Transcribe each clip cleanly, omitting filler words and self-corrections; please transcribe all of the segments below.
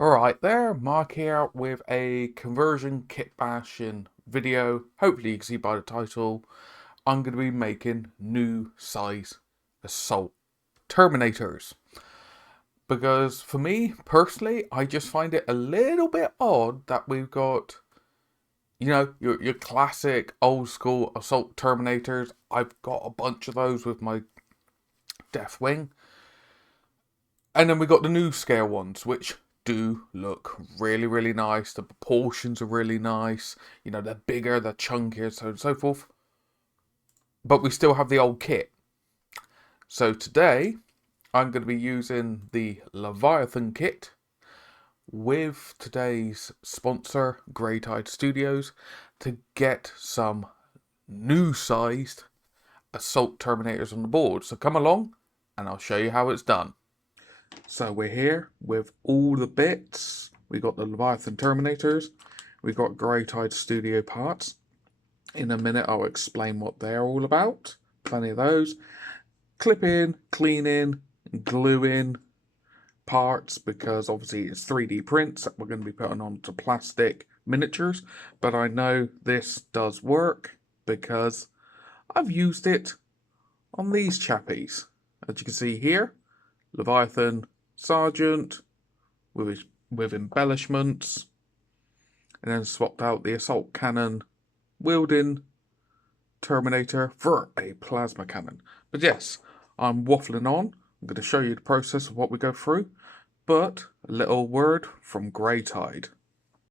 Alright there, Mark here with a conversion kit bashing video. Hopefully you can see by the title, I'm going to be making new size assault terminators. Because for me, personally, I just find it a little bit odd that we've got, your classic old school assault terminators. I've got a bunch of those with my Deathwing. And then we got the new scale ones, which do look really, really nice. The proportions are really nice. They're bigger, they're chunkier, so on and so forth. But we still have the old kit. So today, I'm going to be using the Leviathan kit with today's sponsor, GreyTide Studios, to get some new sized assault terminators on the board. So come along and I'll show you how it's done. So we're here with all the bits. We got the Leviathan Terminators. We got GreyTide Studio parts. In a minute I'll explain what they're all about. Plenty of those. Clip in, clean in, glue in parts, because obviously it's 3D prints that we're going to be putting onto plastic miniatures. But I know this does work because I've used it on these chappies. As you can see here, Leviathan Sergeant with embellishments, and then swapped out the assault cannon wielding Terminator for a plasma cannon. But yes, I'm waffling on. I'm going to show you the process of what we go through, but a little word from GreyTide.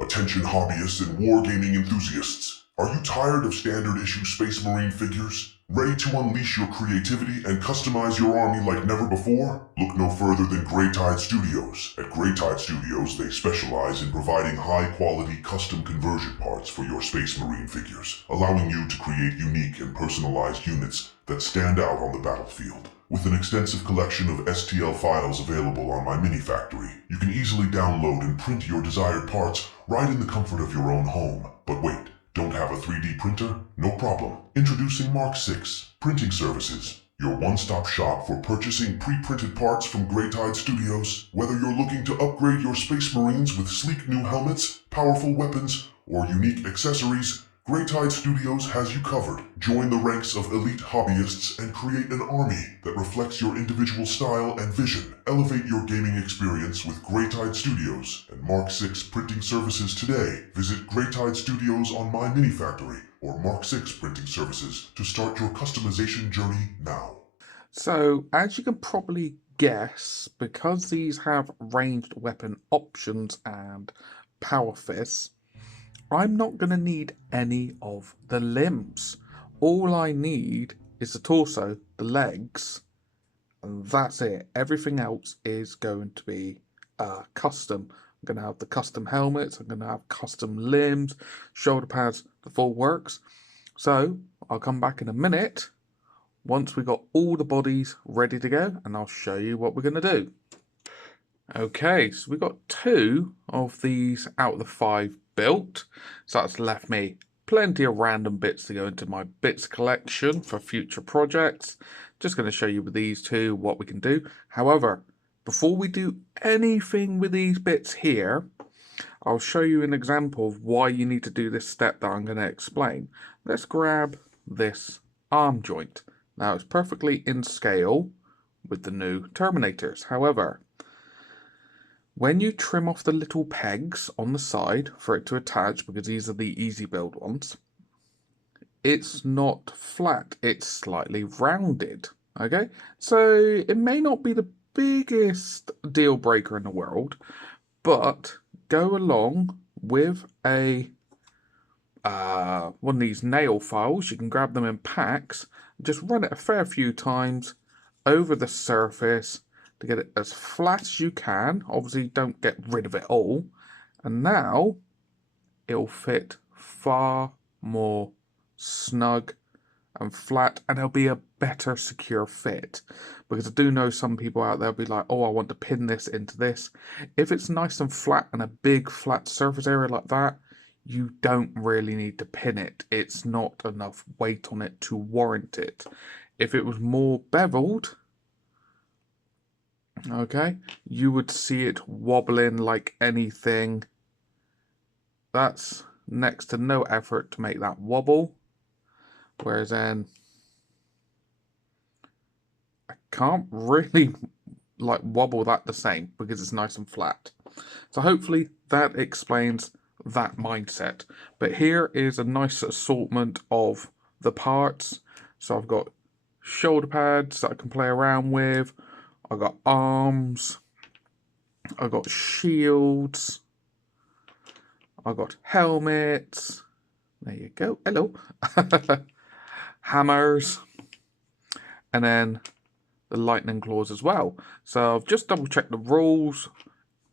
Attention hobbyists and wargaming enthusiasts. Are you tired of standard issue Space Marine figures? Ready to unleash your creativity and customize your army like never before? Look no further than GreyTide Studios. At GreyTide Studios, they specialize in providing high-quality custom conversion parts for your Space Marine figures, allowing you to create unique and personalized units that stand out on the battlefield. With an extensive collection of STL files available on my mini factory, you can easily download and print your desired parts right in the comfort of your own home. But wait, don't have a 3D printer? No problem. Introducing MK6 Printing Services, your one-stop shop for purchasing pre-printed parts from GreyTide Studios. Whether you're looking to upgrade your Space Marines with sleek new helmets, powerful weapons, or unique accessories, GreyTide Studios has you covered. Join the ranks of elite hobbyists and create an army that reflects your individual style and vision. Elevate your gaming experience with GreyTide Studios and MK6 Printing Services today. Visit GreyTide Studios on My Mini Factory or MK6 Printing Services to start your customization journey now. So, as you can probably guess, because these have ranged weapon options and power fists, I'm not going to need any of the limbs. All I need is the torso, the legs, and that's it. Everything else is going to be custom. I'm going to have the custom helmets, I'm going to have custom limbs, shoulder pads, the full works. So I'll come back in a minute once we got all the bodies ready to go, and I'll show you what we're going to do. Okay, so we got 2 of these out of the 5 built, so that's left me plenty of random bits to go into my bits collection for future projects. Just going to show you with these 2 what we can do. However, before we do anything with these bits here, I'll show you an example of why you need to do this step that I'm going to explain. Let's grab this arm joint. Now it's perfectly in scale with the new Terminators. However, when you trim off the little pegs on the side for it to attach, because these are the easy build ones, it's not flat, it's slightly rounded. Okay, so it may not be the biggest deal breaker in the world, but go along with a one of these nail files. You can grab them in packs, just run it a fair few times over the surface to get it as flat as you can. Obviously don't get rid of it all, and now it'll fit far more snug and flat, and it'll be a better secure fit, because I do know some people out there will be like, oh, I want to pin this into this. If it's nice and flat and a big flat surface area like that, you don't really need to pin it. It's not enough weight on it to warrant it. If it was more beveled, Okay, you would see it wobbling like anything. That's next to no effort to make that wobble. Whereas then I can't really like wobble that the same because it's nice and flat. So hopefully that explains that mindset. But here is a nice assortment of the parts. So I've got shoulder pads that I can play around with. I've got arms. I've got shields. I've got helmets. There you go. Hello. Hammers. And then the lightning claws as well. So I've just double checked the rules.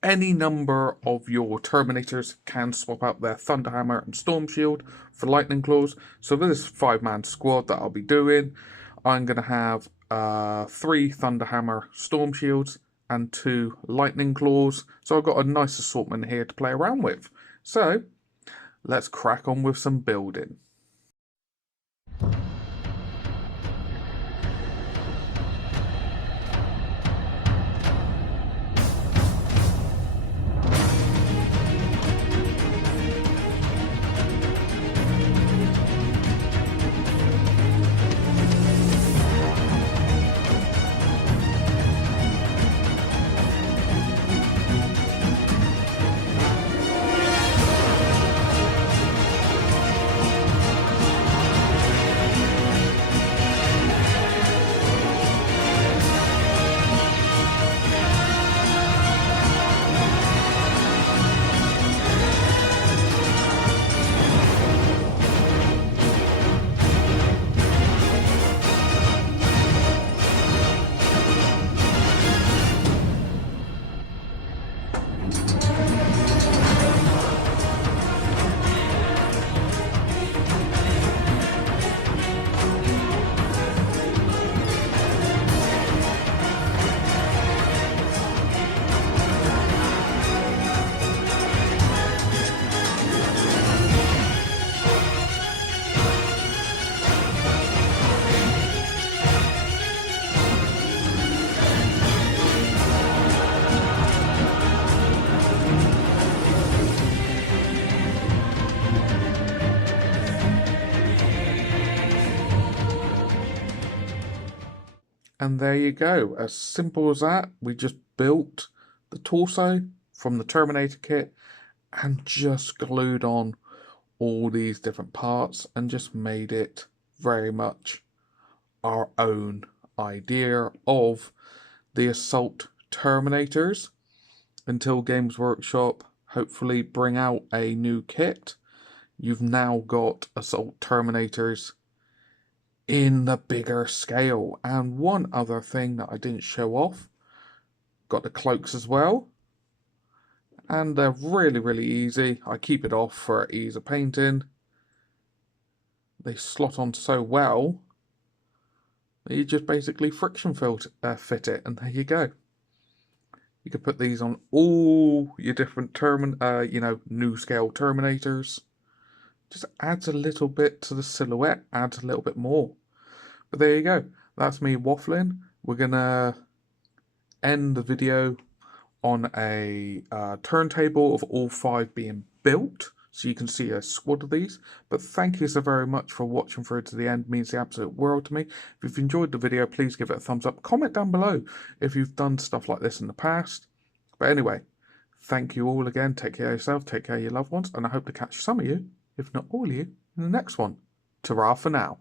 Any number of your Terminators can swap out their Thunderhammer and Storm Shield for Lightning Claws. So for this 5-man squad that I'll be doing, I'm going to have 3 Thunderhammer Storm Shields and 2 Lightning Claws. So I've got a nice assortment here to play around with. So let's crack on with some building. And there you go, as simple as that. We just built the torso from the Terminator kit and just glued on all these different parts and just made it very much our own idea of the Assault Terminators until Games Workshop hopefully bring out a new kit. You've now got Assault Terminators in the bigger scale. And one other thing that I didn't show off, got the cloaks as well, and they're really easy. I keep it off for ease of painting. They slot on so well that you just basically friction fit it, and there you go. You can put these on all your different new scale Terminators. Just adds a little bit to the silhouette, adds a little bit more. But there you go. That's me waffling. We're going to end the video on a turntable of all 5 being built, so you can see a squad of these. But thank you so very much for watching through to the end. It means the absolute world to me. If you've enjoyed the video, please give it a thumbs up. Comment down below if you've done stuff like this in the past. But anyway, thank you all again. Take care of yourself, take care of your loved ones, and I hope to catch some of you, if not all of you, in the next one. Ta-ra for now.